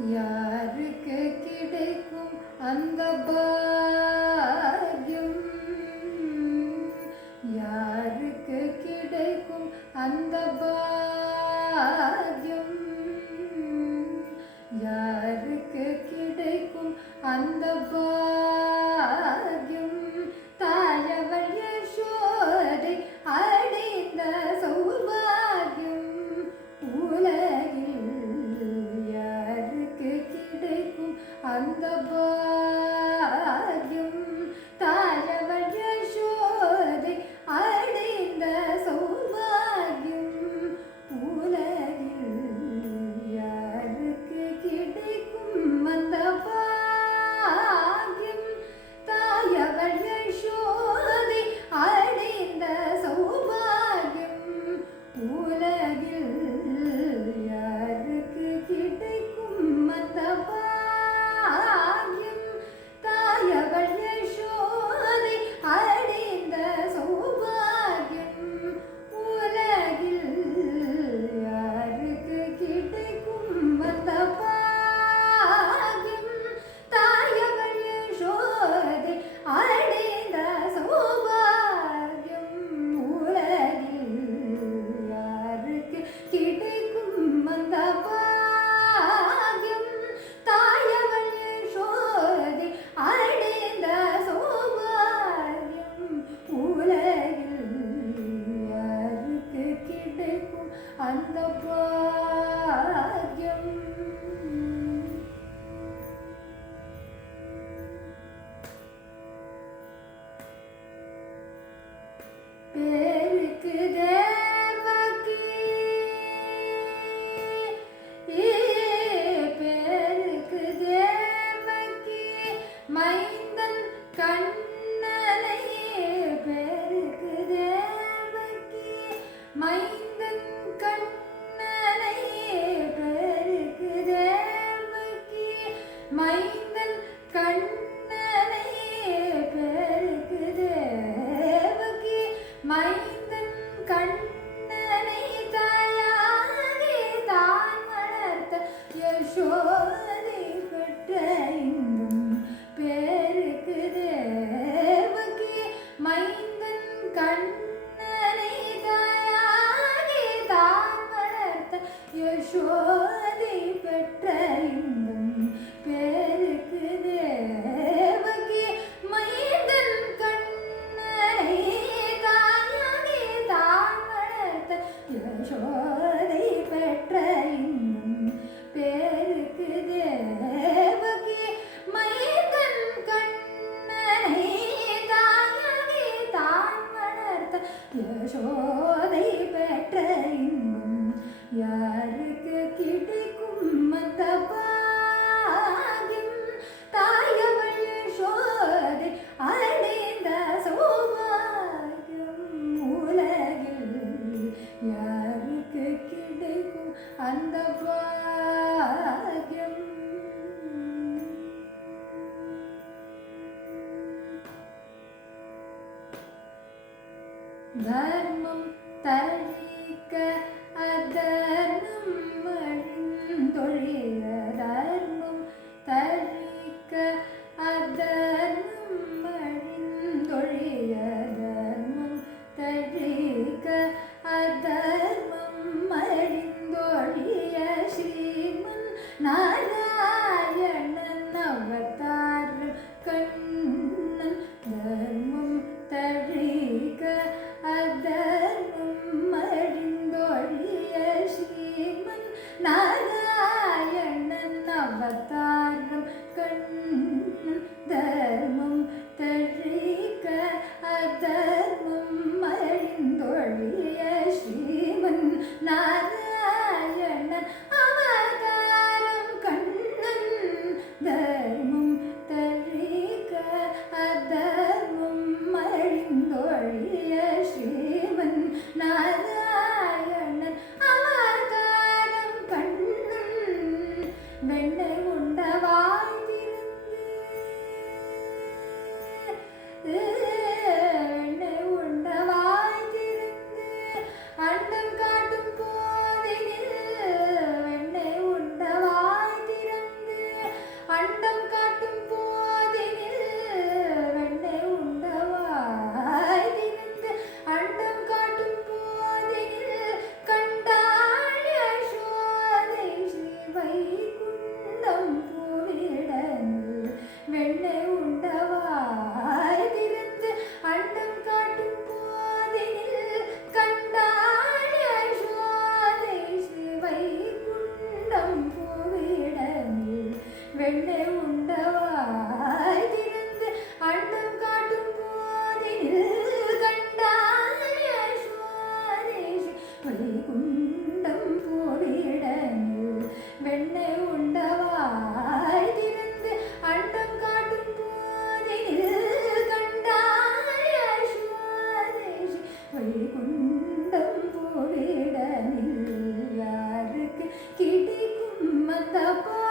யாருக்கு கிடைக்கும் அந்த பாக்கியம்? யாருக்கு கிடைக்கும் அந்த பாக்கியம்? யாருக்கு கிடைக்கும் அந்த பாக்கியம்? தாயவள் யசோதை அடைந்த சௌபாகியம் உலகில் யாருக்கு கிடைக்கும் அந்த பாக்கியம்? தாயவள் யசோதை அடைந்த சௌபாகியம் உலகில் யாருக்கு கிடைக்கும் அந்த பாக்கியம்? தாயவள் யசோதை அடைந்த சௌபாகியம் உலகில் யாருக்கு கிடைக்கும் அந்த பாக்கியம்? தாயவள் யசோதை அடைந்த சௌபாகியம் உலகில் யாருக்கு கிடைக்கும் அந்த பாக்கியம்? தாயவள் யசோதை அடைந்த சௌபாகியம் உலகில் யாருக்கு கிடைக்கும் அந்த பாக்கியம்? தாயவள் யசோதை அடைந்த சௌபாகியம் உலகில் யாருக்கு கிடைக்கும் அந்த பாக்கியம்? பேருக்கு தேவகி, பேருக்கு தேவகி மைந்தன் கண்ணனை, பேருக்கு தேவகி மைந்தன் கண்ணனை, பேருக்கு தேவகி மைந்தன் கண்ணனை, பேருக்கு தேவகி மைந்தன் கண்ணனை தாயாகி தான் வளர்த்த யசோதை பெற்ற இன்பம். பேருக்கு தேவகி மைந்தன் கண்ணனை தாயாகி தான் வளர்த்த யசோதை பெற்ற இன்பம். பேருக்கு தேவகி மைந்தன் கண்ணனை தாயாகி தான் வளர்த்த யசோதை பெற்ற இன்பம். பேருக்கு தேவகி மைந்தன் கண்ணனை தாயாகி தான் வளர்த்த யசோதை பெற்ற இன்பம். யாருக்கு கிடைக்கும் அந்த பாக்கியம்? தாயவள் யசோதை அடைந்த சௌபாகியம் உலகில் யாருக்கு கிடைக்கும் அந்த பாக்கியம்? தர்மம் தழிக்க அதர்மம் வழிந்தொழிய, தர்மம் தழிக்க அதர்மம் வழிந்தொழிய, தர்மம் தழிக்க அதர்மம் வழிந்தொழிய ஸ்ரீமன் நாராயணன் அவதாரம் கண்ணன். தர்மம் தழிக்க அதர்மம் அழிந்தொழிய ஸ்ரீமன் நாராயணன் அவதாரம் கண்ணன். தர்மம் தழிக்க அதர்மம் அழிந்தொழிய ஸ்ரீமன் நாராயணன் அவதாரம் கண்ணன். தர்மம் தழிக்க அதர்மம் அழிந்தொழிய ஸ்ரீமன் நாராயணன் அவதாரம் கண்ணன். வெண்ணை உண்டவாய் திருந்து, வெண்ணை உண்டவாய் திருந்து அண்டம் காட்டும் போதினில், வெண்ணை உண்டவாய் திறந்து வந்த போ